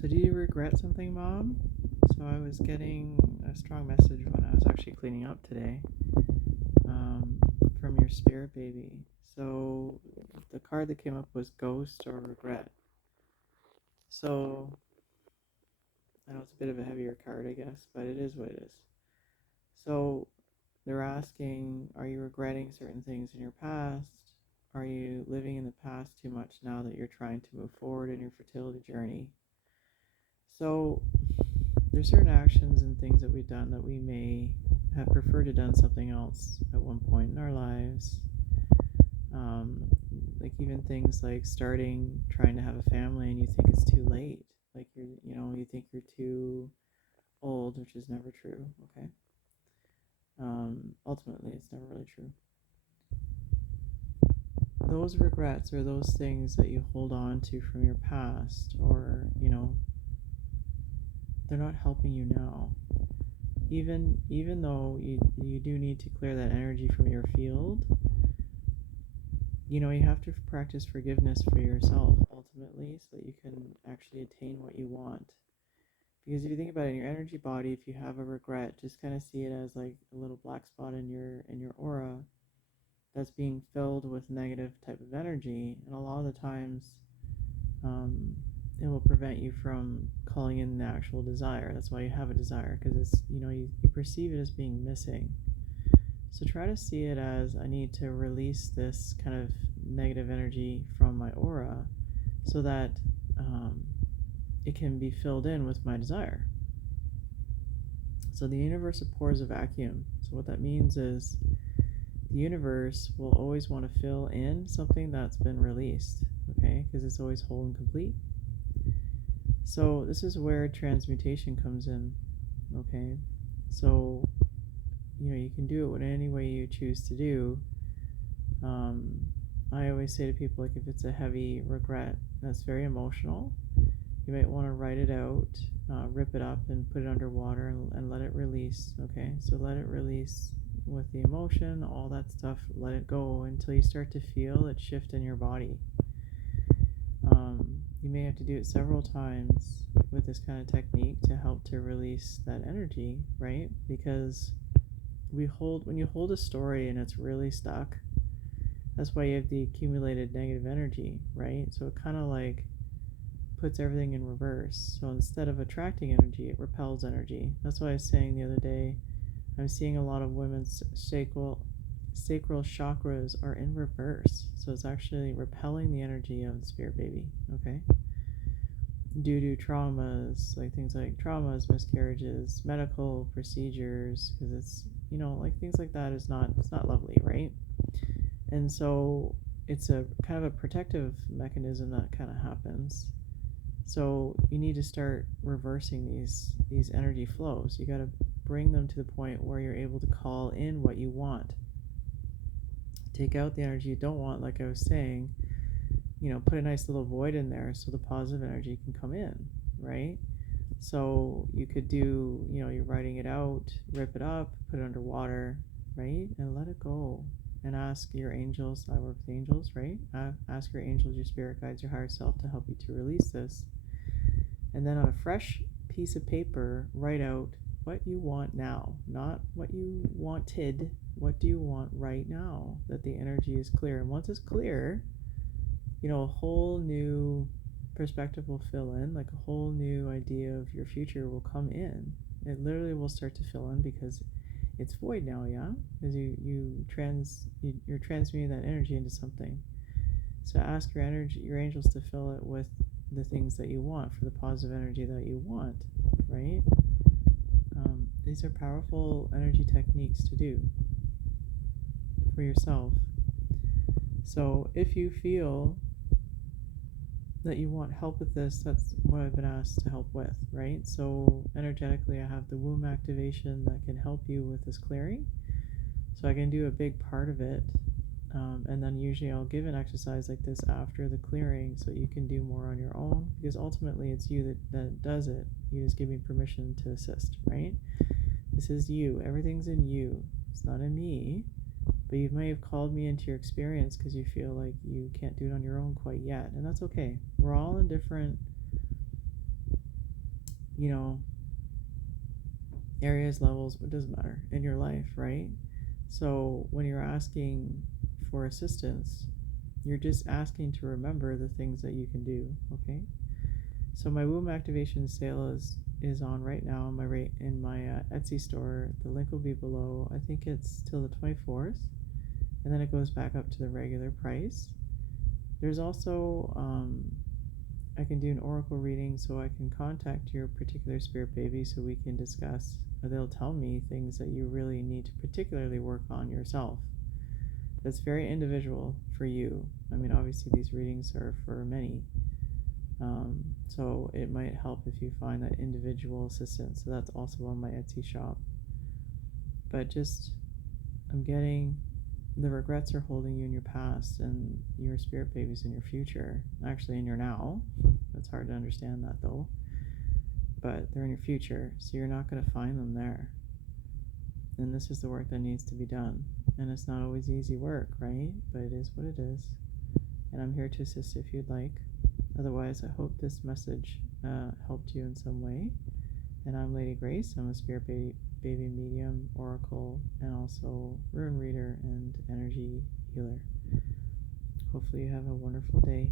So do you regret something, Mom? So I was getting a strong message when I was actually cleaning up today, from your spirit baby. So the card that came up was ghost or regret. So I know it's a bit of a heavier card, I guess, but it is what it is. So they're asking, are you regretting certain things in your past? Are you living in the past too much now that you're trying to move forward in your fertility journey? So there's certain actions and things that we've done that we may have preferred to done something else at one point in our lives. Like even things like trying to have a family and you think it's too late. Like you think you're too old, which is never true, okay? Ultimately, it's never really true. Those regrets or those things that you hold on to from your past, or, they're not helping you now. Even though you do need to clear that energy from your field, you have to practice forgiveness for yourself ultimately so that you can actually attain what you want. Because if you think about it, in your energy body, if you have a regret, just kind of see it as like a little black spot in your aura that's being filled with negative type of energy, and a lot of the times it will prevent you from calling in the actual desire. That's why you have a desire, because it's you perceive it as being missing. So try to see it as, I need to release this kind of negative energy from my aura so that it can be filled in with my desire. So the universe abhors a vacuum. So what that means is the universe will always want to fill in something that's been released, okay? Because it's always whole and complete. So this is where transmutation comes in, okay? So, you can do it in any way you choose to do. I always say to people, like, if it's a heavy regret that's very emotional, you might want to write it out, rip it up and put it underwater and let it release, okay? So let it release with the emotion, all that stuff, let it go until you start to feel it shift in your body. You may have to do it several times with this kind of technique to help to release that energy, right? Because when you hold a story and it's really stuck, that's why you have the accumulated negative energy, right? So it kind of like puts everything in reverse. So instead of attracting energy, it repels energy. That's why I was saying the other day, I'm seeing a lot of women's sacral chakras are in reverse. So it's actually repelling the energy of the spirit baby, okay? Due to traumas, like things like traumas, miscarriages, medical procedures, because it's, like things like that it's not lovely, right? And so it's a kind of a protective mechanism that kind of happens. So you need to start reversing these energy flows. You got to bring them to the point where you're able to call in what you want. Take out the energy you don't want, like I was saying. Put a nice little void in there so the positive energy can come in, right? So you could do, you're writing it out, rip it up, put it underwater, right? And let it go. And ask your angels, I work with angels, right? Ask your angels, your spirit guides, your higher self to help you to release this. And then on a fresh piece of paper, write out what you want now, not what you wanted. What do you want right now that the energy is clear? And once it's clear, a whole new perspective will fill in, like a whole new idea of your future will come in. It literally will start to fill in because it's void now, yeah? Because you're transmuting that energy into something. So ask your angels to fill it with the things that you want, for the positive energy that you want, right? These are powerful energy techniques to do for yourself. So if you feel that you want help with this, that's what I've been asked to help with, right? So energetically, I have the womb activation that can help you with this clearing. So I can do a big part of it. And then usually I'll give an exercise like this after the clearing so you can do more on your own, because ultimately it's you that does it. You just give me permission to assist, right? This is you. Everything's in you. It's not in me. But you may have called me into your experience because you feel like you can't do it on your own quite yet. And that's okay. We're all in different you know, areas, levels, it doesn't matter in your life, right? So when you're asking for assistance, you're just asking to remember the things that you can do, okay? So my womb activation sale is on right now in my Etsy store. The link will be below. I think it's till the 24th, and then it goes back up to the regular price. There's also I can do an oracle reading, so I can contact your particular spirit baby so we can discuss. They'll tell me things that you really need to particularly work on yourself. That's very individual for you. I mean, obviously these readings are for many, so it might help if you find that individual assistance. So that's also on my Etsy shop. But just, I'm getting the regrets are holding you in your past, and your spirit babies in your future. Actually, in your now. It's hard to understand that though. But they're in your future, so you're not going to find them there. And this is the work that needs to be done. And it's not always easy work, right? But it is what it is. And I'm here to assist if you'd like. Otherwise, I hope this message helped you in some way. And I'm Lady Grace. I'm a spirit baby medium, oracle, and also rune reader and energy healer. Hopefully you have a wonderful day.